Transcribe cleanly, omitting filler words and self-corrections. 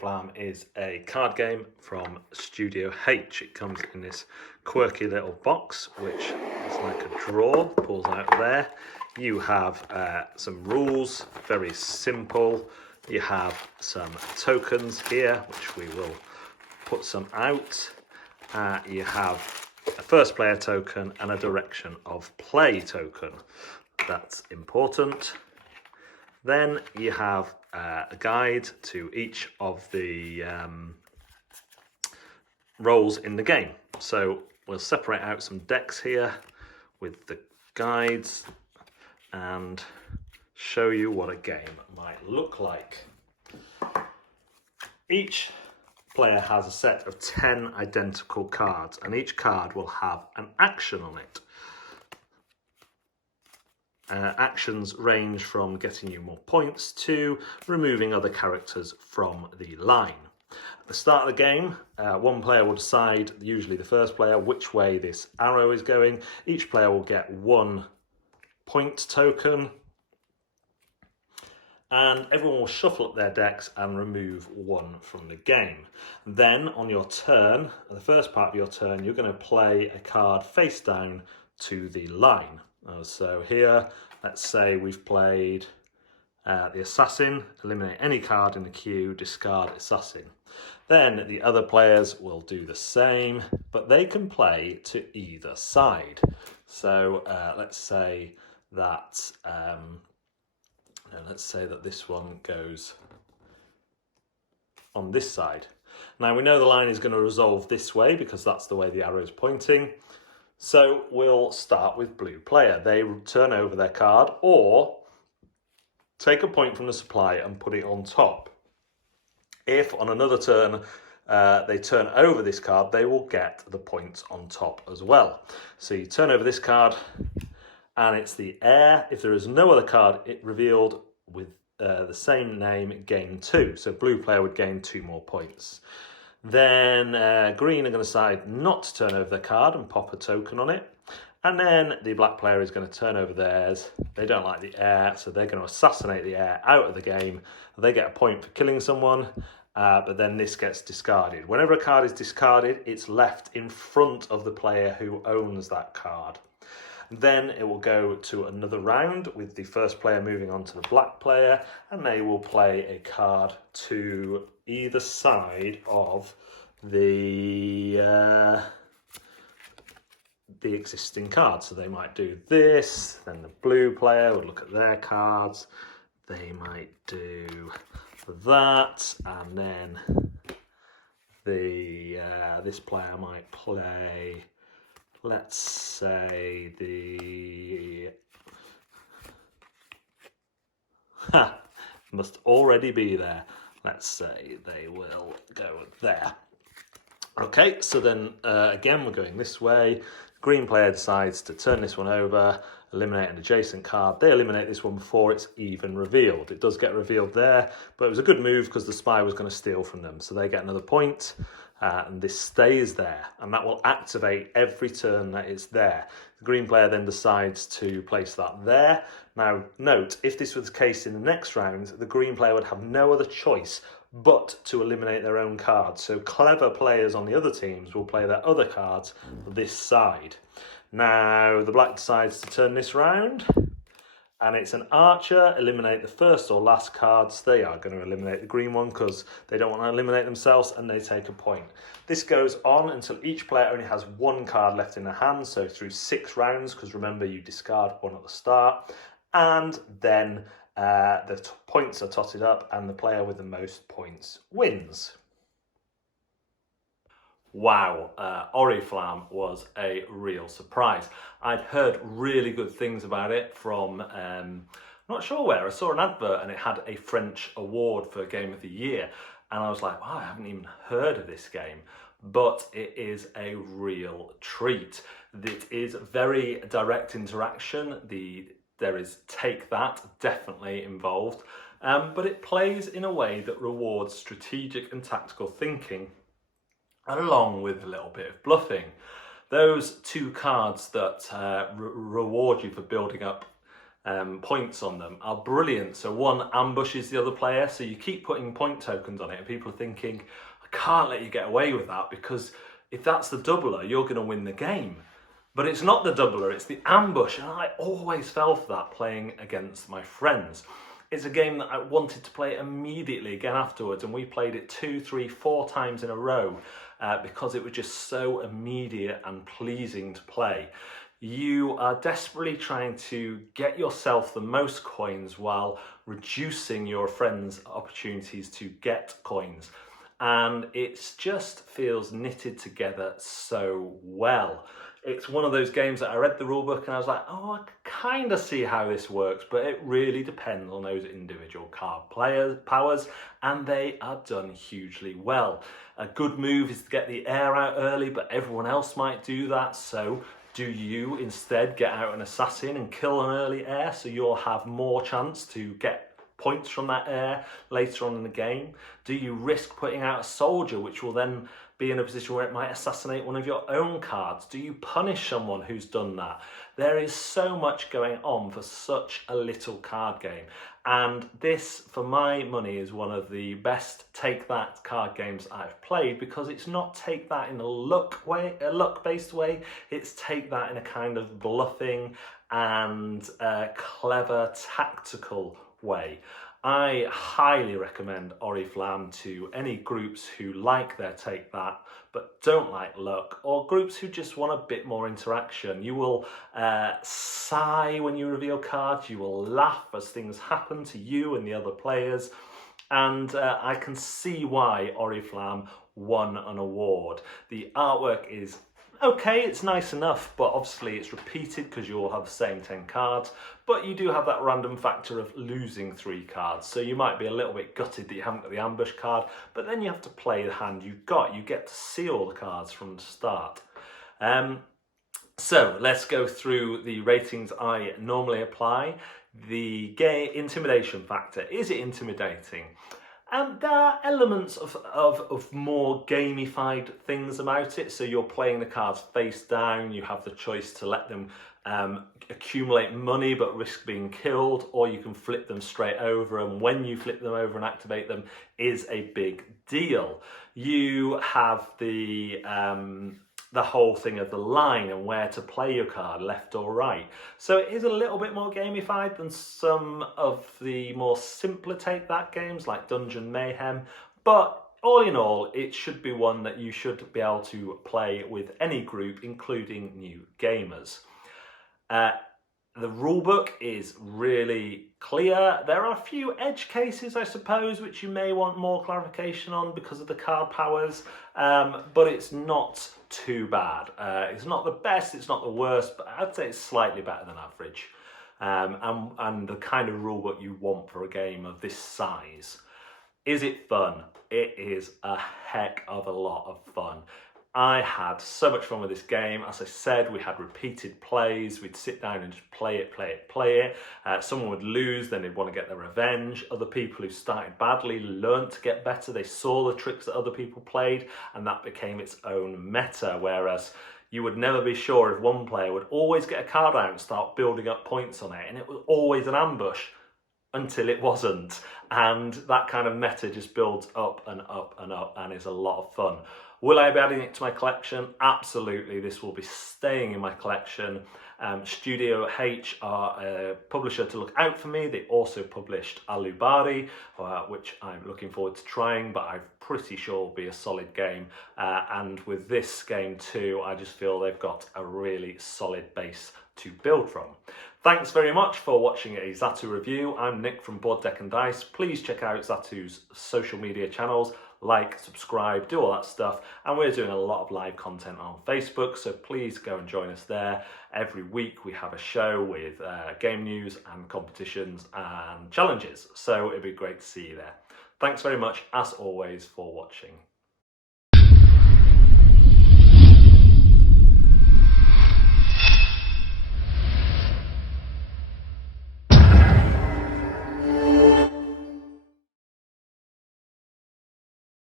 Oriflamme is a card game from Studio H. It comes in this quirky little box, which is like a drawer, pulls out there. You have some rules, very simple. You have some tokens here, which we will put some out. You have a first player token and a direction of play token. That's important. Then you have a guide to each of the roles in the game. So we'll separate out some decks here with the guides and show you what a game might look like. Each player has a set of 10 identical cards, and each card will have an action on it. Actions range from getting you more points to removing other characters from the line. At the start of the game, one player will decide, usually the first player, which way this arrow is going. Each player will get 1 point token, and everyone will shuffle up their decks and remove 1 from the game. Then on your turn, the first part of your turn, you're going to play a card face down to the line. So here, let's say we've played the assassin, eliminate any card in the queue, discard assassin. Then the other players will do the same, but they can play to either side. So let's say that this one goes on this side. Now we know the line is going to resolve this way because that's the way the arrow is pointing. So we'll start with blue player. They turn over their card or take a point from the supply and put it on top. If on another turn they turn over this card, they will get the points on top as well. So you turn over this card and it's the heir. If there is no other card it revealed with the same name, gain 2. So blue player would gain 2 more points. Then green are going to decide not to turn over their card and pop a token on it. And then the black player is going to turn over theirs. They don't like the heir, so they're going to assassinate the heir out of the game. They get a point for killing someone, but then this gets discarded. Whenever a card is discarded, it's left in front of the player who owns that card. Then it will go to another round with the first player moving on to the black player, and they will play a card to either side of the existing card. So they might do this, then the blue player would look at their cards, they might do that, and then this player might play, let's say must already be there. Let's say they will go there. Okay, so then again we're going this way. Green player decides to turn this one over, eliminate an adjacent card. They eliminate this one before it's even revealed. It does get revealed there, but it was a good move because the spy was going to steal from them. So they get another point. And this stays there, and that will activate every turn that it's there. The green player then decides to place that there. Now, note, if this was the case in the next round, the green player would have no other choice but to eliminate their own cards. So clever players on the other teams will play their other cards this side. Now, the black decides to turn this round, and it's an archer, eliminate the first or last cards. They are going to eliminate the green one because they don't want to eliminate themselves, and they take a point. This goes on until each player only has 1 card left in their hand, so through 6 rounds, because remember you discard 1 at the start, and then the points are totted up and the player with the most points wins. Wow, Oriflamme was a real surprise. I'd heard really good things about it from, not sure where, I saw an advert and it had a French award for Game of the Year. And I was like, wow, I haven't even heard of this game. But it is a real treat. It is very direct interaction. There is take that definitely involved. But it plays in a way that rewards strategic and tactical thinking, along with a little bit of bluffing. Those 2 cards that reward you for building up points on them are brilliant. So one ambushes the other player, so you keep putting point tokens on it, and people are thinking, I can't let you get away with that, because if that's the doubler, you're going to win the game. But it's not the doubler, it's the ambush, and I always fell for that playing against my friends. It's a game that I wanted to play immediately again afterwards, and we played it 2, 3, 4 times in a row because it was just so immediate and pleasing to play. You are desperately trying to get yourself the most coins while reducing your friends' opportunities to get coins. And it just feels knitted together so well. It's one of those games that I read the rulebook and I was like, oh, I kind of see how this works, but it really depends on those individual card powers, and they are done hugely well. A good move is to get the heir out early, but everyone else might do that, so do you instead get out an assassin and kill an early heir so you'll have more chance to get points from that heir later on in the game? Do you risk putting out a soldier, which will then be in a position where it might assassinate one of your own cards? Do you punish someone who's done that? There is so much going on for such a little card game. And this, for my money, is one of the best take that card games I've played, because it's not take that in a luck-based way. It's take that in a kind of bluffing and clever, tactical way. I highly recommend Oriflamme to any groups who like their take that but don't like luck, or groups who just want a bit more interaction. You will sigh when you reveal cards, you will laugh as things happen to you and the other players, and I can see why Oriflamme won an award. The artwork is okay, it's nice enough, but obviously it's repeated because you all have the same 10 cards, but you do have that random factor of losing 3 cards, so you might be a little bit gutted that you haven't got the ambush card, but then you have to play the hand you've got. You get to see all the cards from the start. So let's go through the ratings I normally apply. The intimidation factor. Is it intimidating? There are elements of more gamified things about it. So you're playing the cards face down, you have the choice to let them accumulate money but risk being killed, or you can flip them straight over, and when you flip them over and activate them is a big deal. You have the whole thing of the line and where to play your card, left or right. So it is a little bit more gamified than some of the more simpler take that games like Dungeon Mayhem, but all in all, it should be one that you should be able to play with any group, including new gamers. The rulebook is really clear. There are a few edge cases, I suppose, which you may want more clarification on because of the card powers, but it's not too bad. It's not the best, it's not the worst, but I'd say it's slightly better than average. And the kind of rulebook you want for a game of this size. Is it fun? It is a heck of a lot of fun. I had so much fun with this game. As I said, we had repeated plays. We'd sit down and just play it. Someone would lose, then they'd want to get their revenge. Other people who started badly learned to get better. They saw the tricks that other people played, and that became its own meta, whereas you would never be sure if one player would always get a card out and start building up points on it, and it was always an ambush until it wasn't. And that kind of meta just builds up and up and up and is a lot of fun. Will I be adding it to my collection? Absolutely, this will be staying in my collection. Studio H are a publisher to look out for me. They also published Alubari, which I'm looking forward to trying, but I'm pretty sure will be a solid game. And with this game too, I just feel they've got a really solid base to build from. Thanks very much for watching a Zatu review. I'm Nick from Board Deck and Dice. Please check out Zatu's social media channels. Like, subscribe, do all that stuff, and we're doing a lot of live content on Facebook, so please go and join us there. Every week we have a show with game news and competitions and challenges, so it'd be great to see you there. Thanks very much, as always, for watching.